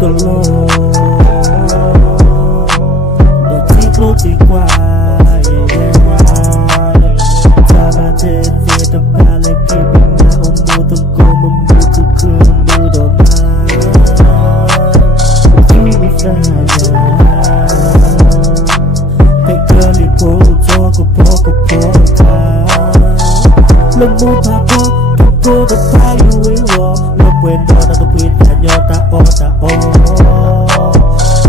Cái lô đôi chiếc lô đi qua ta ba trên về ta ba lên kia bên nhà ông mua tôi cô mà mua tôi cứ mua đồ mà chú đi xa nhà phải cơ li phố cho cô ta lần mua ta cô đã phải yêu lo lần quên đó ta có biết ta nhớ ta o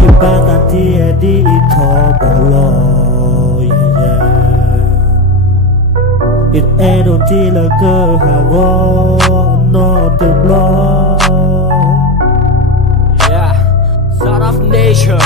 nhưng ba ta thì đi thọ bỏ lo ít e đôi chỉ là cơ hà vô nó tự lo Son of nature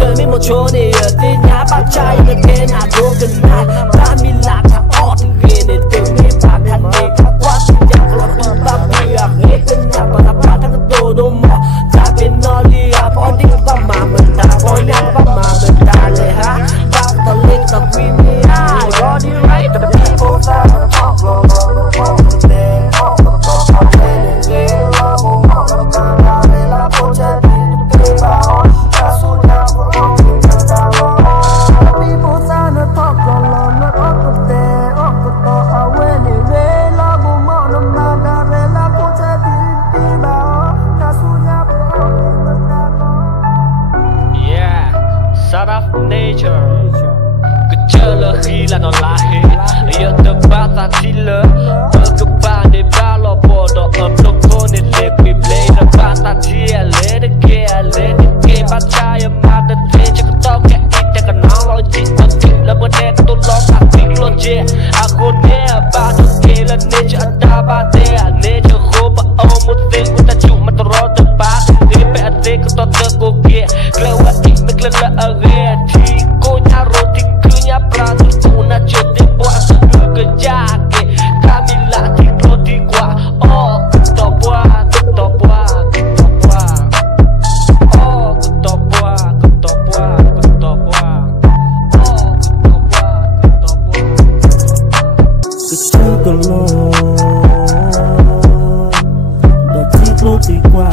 đời mi một chỗ này ở tên nhà bác trai người tên hà đô cần nát ta mi lạc thằng o từ ghê nên từ mi bác thằng này quá tình trạng lo từ ba mươi à hết tên nhà và ta ba thằng đồ đồ mỏ ta bên nó đi à bỏ đi ba mà mình ta bỏ nhang ba mà mình ta lệ ha ba ta lên ta quy mi à có đi right ta đi phố ra ta talk lo Son of nature cứ chờ là khi là nó là hết yêu từ ba ta chỉ lỡ từ các bạn để ba lo bỏ đó ấm đâu có nên để bị play là ba ta chỉ lấy để kia ba trai mà đã thế cho cái tao cái ít để cái nó lo chỉ có chuyện là bữa nay tôi lo thằng tiếng luôn chứ à cô nè ba tôi kể là nên cho anh ta ba thế à nên cho khô ba ông một thế của ta chịu mà tôi lo được ba thế bé thế của tôi tự cô kia kêu là ít mấy lần là ở ghê thì cô nhà rồi thì cứ nhà pra tôi cũng là chuyện để bỏ sự cái giá kệ Camila thì tôi đi qua cứ tỏ qua cái lô đôi chiếc lô đi qua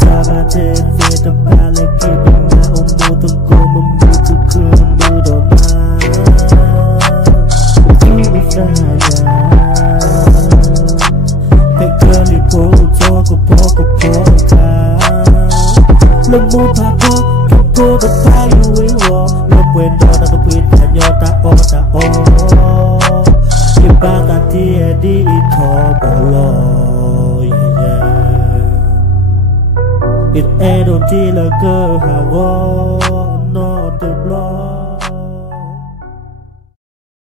ta ba trên về ta ba lên kia bên nhà ông mua tôi cô mà mua tôi cứ mua đồ mà chú đi xa nhà phải cơ li phố cho cô ta lần mua ta cô đã phải yêu lo lần quên đó ta có biết ta nhớ ta o nhưng ba ta thì đi thọ bỏ lo ít e đôi chỉ là cơ hà vô